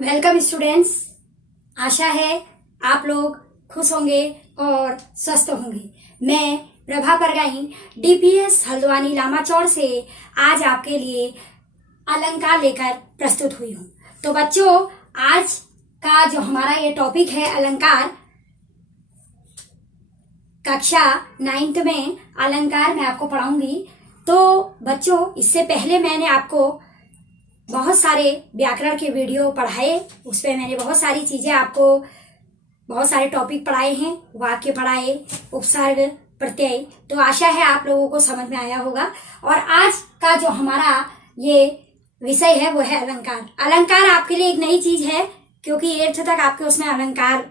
Welcome students. आशा है आप लोग खुश होंगे और स्वस्थ होंगे। मैं प्रभा परगाई डीपीएस हल्द्वानी लामाचौड़ से आज आपके लिए अलंकार लेकर प्रस्तुत हुई हूँ। तो बच्चों, आज का जो हमारा ये टॉपिक है अलंकार, कक्षा 9th में अलंकार मैं आपको पढ़ाऊंगी। तो बच्चों, इससे पहले मैंने आपको बहुत सारे व्याकरण के वीडियो पढ़ाए, उस पर मैंने बहुत सारी चीजें आपको, बहुत सारे टॉपिक पढ़ाए हैं, वाक्य पढ़ाए, उपसर्ग, प्रत्यय। तो आशा है आप लोगों को समझ में आया होगा। और आज का जो हमारा ये विषय है वो है अलंकार। अलंकार आपके लिए एक नई चीज है, क्योंकि 8th तक आपके उसमें अलंकार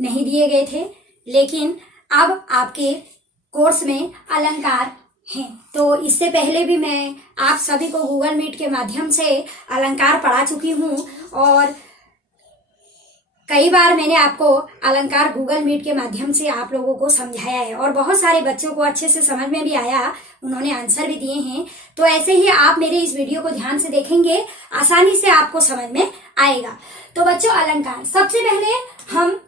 नहीं दिए गए थे, लेकिन अब आपके कोर्स में अलंकार हैं। तो इससे पहले भी मैं आप सभी को गूगल मीट के माध्यम से अलंकार पढ़ा चुकी हूँ और कई बार मैंने आपको अलंकार गूगल मीट के माध्यम से आप लोगों को समझाया है और बहुत सारे बच्चों को अच्छे से समझ में भी आया, उन्होंने आंसर भी दिए हैं। तो ऐसे ही आप मेरे इस वीडियो को ध्यान से देखेंगे, आसानी से आपको समझ में आएगा। तो बच्चों, अलंकार, सबसे पहले हम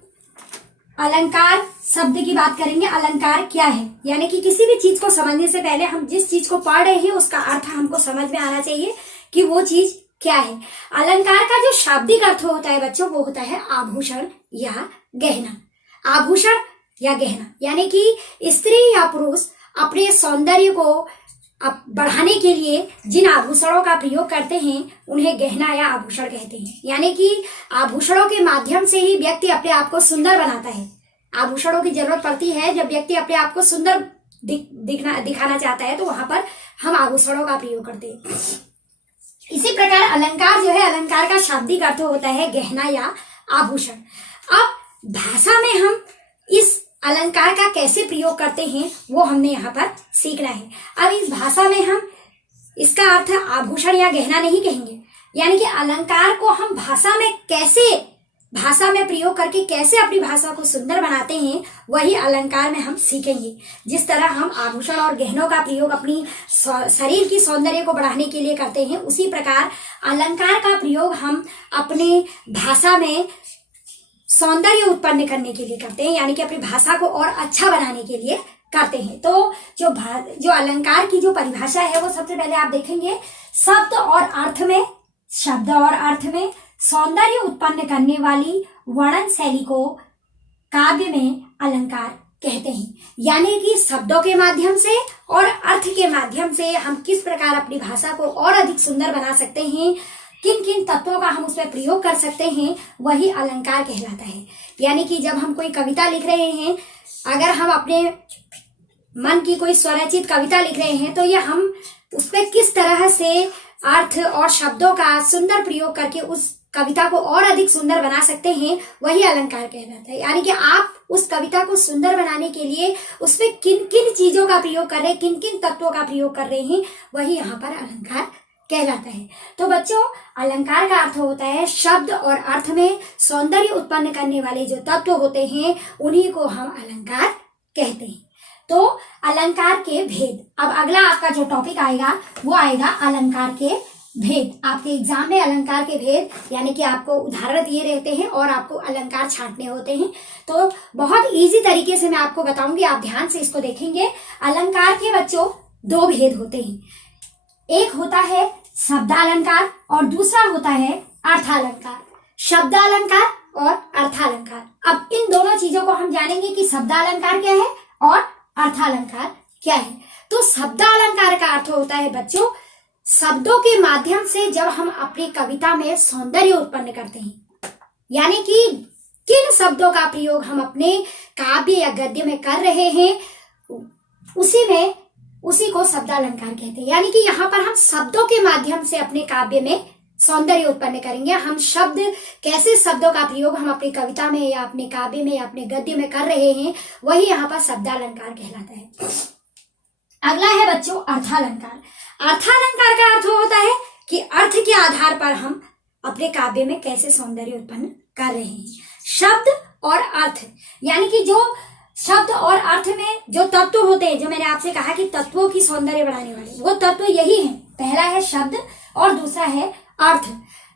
अलंकार शब्द की बात करेंगे। अलंकार क्या है, यानी कि किसी भी चीज को समझने से पहले हम जिस चीज को पढ़ रहे हैं उसका अर्थ हमको समझ में आना चाहिए कि वो चीज क्या है। अलंकार का जो शाब्दिक अर्थ होता है बच्चों, वो होता है आभूषण या गहना। आभूषण या गहना यानी कि स्त्री या पुरुष अपने सौंदर्य को बढ़ाने के लिए जिन आभूषणों का प्रयोग करते हैं उन्हें गहना या आभूषण कहते हैं। यानी कि आभूषणों के माध्यम से ही व्यक्ति अपने आप को सुंदर बनाता है। आभूषणों की जरूरत पड़ती है जब व्यक्ति अपने आप को सुंदर दिखाना चाहता है, तो वहां पर हम आभूषणों का प्रयोग करते हैं। इसी प्रकार अलंकार जो है, अलंकार का शाब्दिक अर्थ होता है गहना या आभूषण। अब भाषा में हम इस अलंकार का कैसे प्रयोग करते हैं वो हमने यहाँ पर सीखना है। अब इस भाषा में हम इसका अर्थ आभूषण या गहना नहीं कहेंगे, यानी कि अलंकार को हम भाषा में प्रयोग करके कैसे अपनी भाषा को सुंदर बनाते हैं, वही अलंकार में हम सीखेंगे। जिस तरह हम आभूषण और गहनों का प्रयोग अपनी शरीर की सौंदर्य को बढ़ाने के लिए करते हैं, उसी प्रकार अलंकार का प्रयोग हम अपने भाषा में सौंदर्य उत्पन्न करने के लिए करते हैं, यानी कि अपनी भाषा को और अच्छा बनाने के लिए करते हैं। तो जो अलंकार की जो परिभाषा है वो सबसे पहले आप देखेंगे, शब्द और अर्थ में सौंदर्य उत्पन्न करने वाली वर्णन शैली को काव्य में अलंकार कहते हैं। यानी कि शब्दों के माध्यम से और अर्थ के माध्यम से हम किस प्रकार अपनी भाषा को और अधिक सुंदर बना सकते हैं, किन किन तत्वों का हम उसमें प्रयोग कर सकते हैं, वही अलंकार कहलाता है। यानी कि जब हम कोई कविता लिख रहे हैं, अगर हम अपने मन की कोई स्वरचित कविता लिख रहे हैं, तो ये हम उसमें किस तरह से अर्थ और शब्दों का सुंदर प्रयोग करके उस कविता को और अधिक सुंदर बना सकते हैं, वही अलंकार कहलाता है। यानी कि आप उस कविता को सुंदर बनाने के लिए उसमें किन किन चीजों का प्रयोग कर रहे हैं, किन किन तत्वों का प्रयोग कर रहे हैं, वही यहाँ पर अलंकार कहलाता है। तो बच्चों, अलंकार का अर्थ होता है शब्द और अर्थ में सौंदर्य उत्पन्न करने वाले जो तत्व होते हैं, उन्हीं को हम अलंकार कहते हैं। तो अलंकार के भेद। अब अगला आपका जो टॉपिक आएगा वो आएगा अलंकार के भेद। आपके एग्जाम में अलंकार के भेद, यानी कि आपको उदाहरण दिए रहते हैं और आपको अलंकार छांटने होते हैं। तो बहुत इजी तरीके से मैं आपको बताऊंगी, आप ध्यान से इसको देखेंगे। अलंकार के बच्चों 2 भेद होते हैं, एक होता है शब्दालंकार और दूसरा होता है अर्थालंकार। शब्दालंकार और अर्थालंकार। अब इन दोनों चीजों को हम जानेंगे कि शब्दालंकार क्या है और अर्थालंकार क्या है। तो शब्दालंकार का अर्थ होता है बच्चों, शब्दों के माध्यम से जब हम अपनी कविता में सौंदर्य उत्पन्न करते हैं, यानी कि किन शब्दों का प्रयोग हम अपने काव्य या गद्य में कर रहे हैं, उसी को शब्दालंकार कहते हैं। यानी कि यहाँ पर हम शब्दों के माध्यम से अपने काव्य में सौंदर्य उत्पन्न करेंगे। हम कैसे शब्दों का प्रयोग हम अपनी कविता में या अपने काव्य में या अपने गद्य में कर रहे हैं, वही यहाँ पर शब्दालंकार कहलाता है। अगला है बच्चों अर्थालंकार। अर्थालंकार का अर्थ होता है कि अर्थ के आधार पर हम अपने काव्य में कैसे सौंदर्य उत्पन्न कर रहे हैं। शब्द और अर्थ, यानी कि जो शब्द और अर्थ में जो तत्व होते हैं, जो मैंने आपसे कहा कि तत्वों की सौंदर्य बढ़ाने वाले, वो तत्व यही है। पहला है शब्द और दूसरा है अर्थ।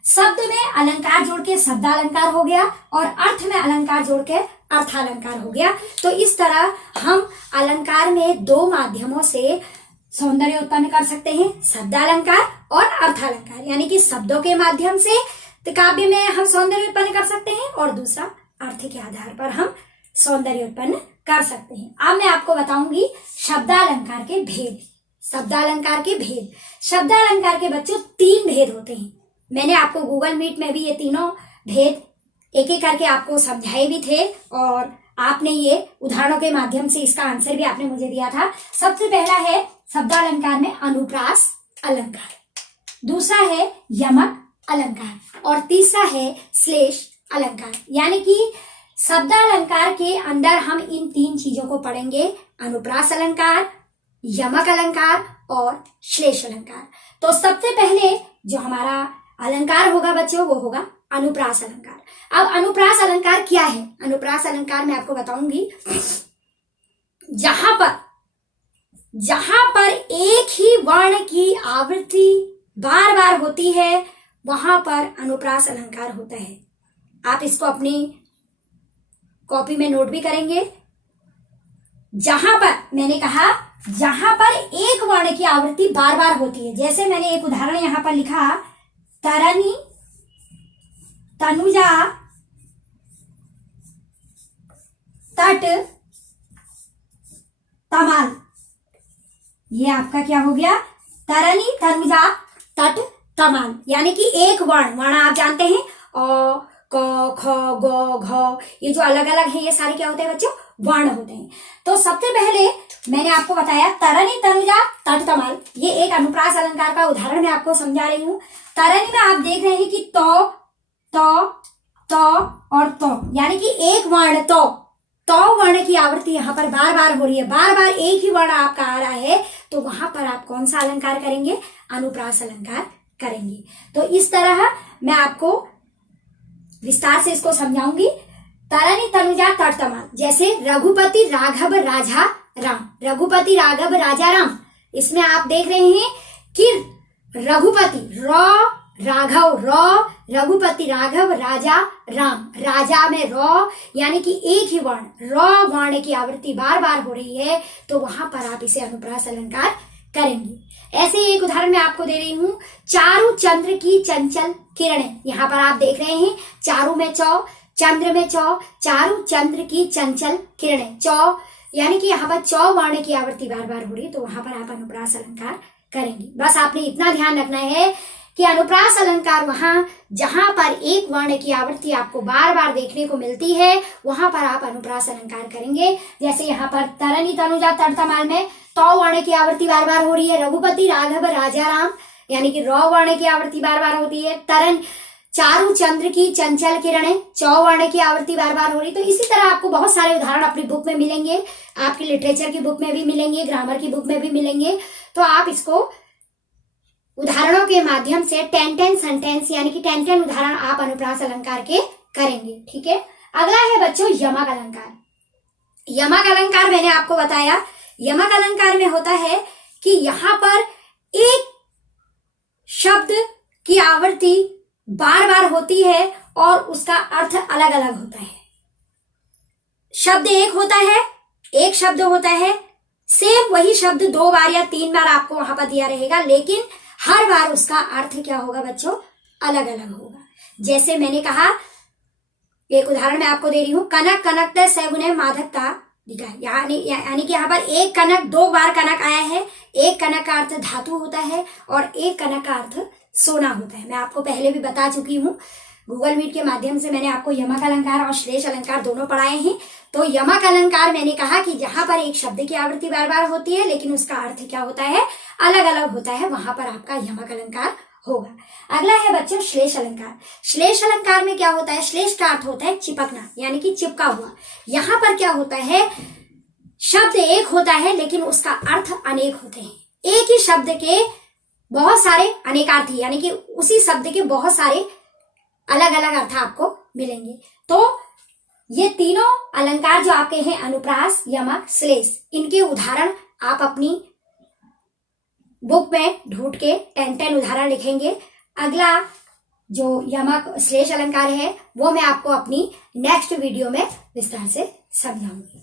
शब्द में अलंकार जोड़ के शब्दालंकार हो गया और अर्थ में अलंकार जोड़ के अर्थालंकार हो गया। तो इस तरह हम अलंकार में दो माध्यमों से सौंदर्य उत्पन्न कर सकते हैं, शब्दालंकार और अर्थालंकार। यानी कि शब्दों के माध्यम से काव्य में हम सौंदर्य उत्पन्न कर सकते हैं और दूसरा अर्थ के आधार पर हम सौंदर्य उत्पन्न कर सकते हैं। अब मैं आपको बताऊंगी शब्दालंकार के भेद। शब्दालंकार के भेद, शब्दालंकार के बच्चों 3 भेद होते हैं। मैंने आपको गूगल मीट में भी ये तीनों भेद एक एक करके आपको समझाए भी थे और आपने ये उदाहरणों के माध्यम से इसका आंसर भी आपने मुझे दिया था। सबसे पहला है शब्दालंकार में अनुप्रास अलंकार, दूसरा है यमक अलंकार और तीसरा है श्लेष अलंकार। यानी कि शब्दालंकार के अंदर हम इन 3 चीजों को पढ़ेंगे, अनुप्रास अलंकार, यमक अलंकार और श्लेष अलंकार। तो सबसे पहले जो हमारा अलंकार होगा बच्चों वो होगा अनुप्रास अलंकार। अब अनुप्रास अलंकार क्या है? अनुप्रास अलंकार मैं आपको बताऊंगी। जहां पर एक ही वर्ण की आवृत्ति बार बार होती है वहां पर अनुप्रास अलंकार होता है। आप इसको अपनी कॉपी में नोट भी करेंगे। जहां पर मैंने कहा जहां पर एक वर्ण की आवृत्ति बार बार होती है, जैसे मैंने एक उदाहरण यहां पर लिखा, तरनी, तनुजा, तट, तमाल। ये आपका क्या हो गया? तरनी, तनुजा, तट, तमाल। यानी कि एक वर्ण आप जानते हैं अ, क, ख, ग, घ, ये जो अलग अलग है ये सारे क्या होते हैं बच्चों? वर्ण होते हैं। तो सबसे पहले मैंने आपको बताया तरनी, तनुजा, तट, तमाल। ये एक अनुप्रास अलंकार का उदाहरण मैं आपको समझा रही हूं। तरनी में आप देख रहे हैं कि तो और तो, यानी कि एक वर्ण तो वर्ण की आवृत्ति यहाँ पर बार बार हो रही है, बार बार एक ही वर्ण आपका आ रहा है, तो वहां पर आप कौन सा अलंकार करेंगे? अनुप्रास अलंकार करेंगे। तो इस तरह मैं आपको विस्तार से इसको समझाऊंगी। तरनी, तनुजा, तट, तमाल। जैसे रघुपति, राघव, राजा, राम। रघुपति, राघव, राजा, राम। इसमें आप देख रहे हैं कि रघुपति राघव रघुपति, राघव, राजा, राम। राजा में यानी कि एक ही वर्ण वर्ण की आवृत्ति बार बार हो रही है, तो वहां पर आप इसे अनुप्रास अलंकार करेंगे। ऐसे एक उदाहरण मैं आपको दे रही हूं, चारु चंद्र की चंचल किरणें। यहाँ पर आप देख रहे हैं चारु में चौ, चंद्र में चौ, चारु चंद्र की चंचल किरणें। चौ यानी कि यहाँ पर चौ वर्ण की आवृत्ति बार बार हो रही है, तो वहां पर आप अनुप्रास अलंकार करेंगे। बस आपने इतना ध्यान रखना है कि अनुप्रास अलंकार वहां जहां पर एक वर्ण की आवृत्ति आपको बार बार देखने को मिलती है वहां पर आप अनुप्रास अलंकार करेंगे। जैसे यहाँ पर तरनी, तनुजा, तट, तमाल में तो वर्ण की आवृत्ति बार बार हो रही है, रघुपति, राघव, राजा, राम, यानी कि वर्ण की आवृत्ति बार बार होती है। चारु चंद्र की चंचल किरणें, चौ वर्ण की आवृत्ति बार बार हो रही। तो इसी तरह आपको बहुत सारे उदाहरण अपनी बुक में मिलेंगे, आपकी लिटरेचर की बुक में भी मिलेंगे, ग्रामर की बुक में भी मिलेंगे। तो आप इसको उदाहरणों के माध्यम से 10 सेंटेंस यानी कि 10 उदाहरण आप अनुप्रास अलंकार के करेंगे। ठीक है। अगला है बच्चों यमक अलंकार। यमक अलंकार मैंने आपको बताया, यमक अलंकार में होता है कि यहां पर एक शब्द की आवृत्ति बार बार होती है और उसका अर्थ अलग अलग होता है। शब्द एक होता है, एक शब्द होता है, सेम वही शब्द 2 बार या 3 बार आपको वहां पर दिया रहेगा, लेकिन हर बार उसका अर्थ क्या होगा बच्चों? अलग अलग होगा। जैसे मैंने कहा, एक उदाहरण मैं आपको दे रही हूं, कनक, कनकते, सैगुने, माधकता लिखा है। यानी कि यहाँ पर एक कनक, 2 बार कनक आया है। एक कनक का अर्थ धातु होता है और एक कनक का अर्थ सोना होता है। मैं आपको पहले भी बता चुकी हूँ, गूगल मीट के माध्यम से मैंने आपको यमक अलंकार और श्लेष अलंकार दोनों पढ़ाए हैं। तो यमक अलंकार मैंने कहा कि जहां पर एक शब्द की आवृत्ति बार बार होती है लेकिन उसका अर्थ क्या होता है? अलग अलग होता है, वहां पर आपका यमक अलंकार होगा। अगला है बच्चों श्लेष अलंकार। श्लेष अलंकार में क्या होता है? श्लेष का अर्थ होता है चिपकना, यानी कि चिपका हुआ। यहां पर क्या होता है? शब्द एक होता है लेकिन उसका अर्थ अनेक होते हैं। एक ही शब्द के बहुत सारे अनेकार्थी, यानी कि उसी शब्द के बहुत सारे अलग अलग अर्थ आपको मिलेंगे। तो ये तीनों अलंकार जो आपके हैं, अनुप्रास, यमक, श्लेष, इनके उदाहरण आप अपनी बुक में ढूंढ के 10 उदाहरण लिखेंगे। अगला जो यमक श्लेष अलंकार है वो मैं आपको अपनी नेक्स्ट वीडियो में विस्तार से समझाऊंगी।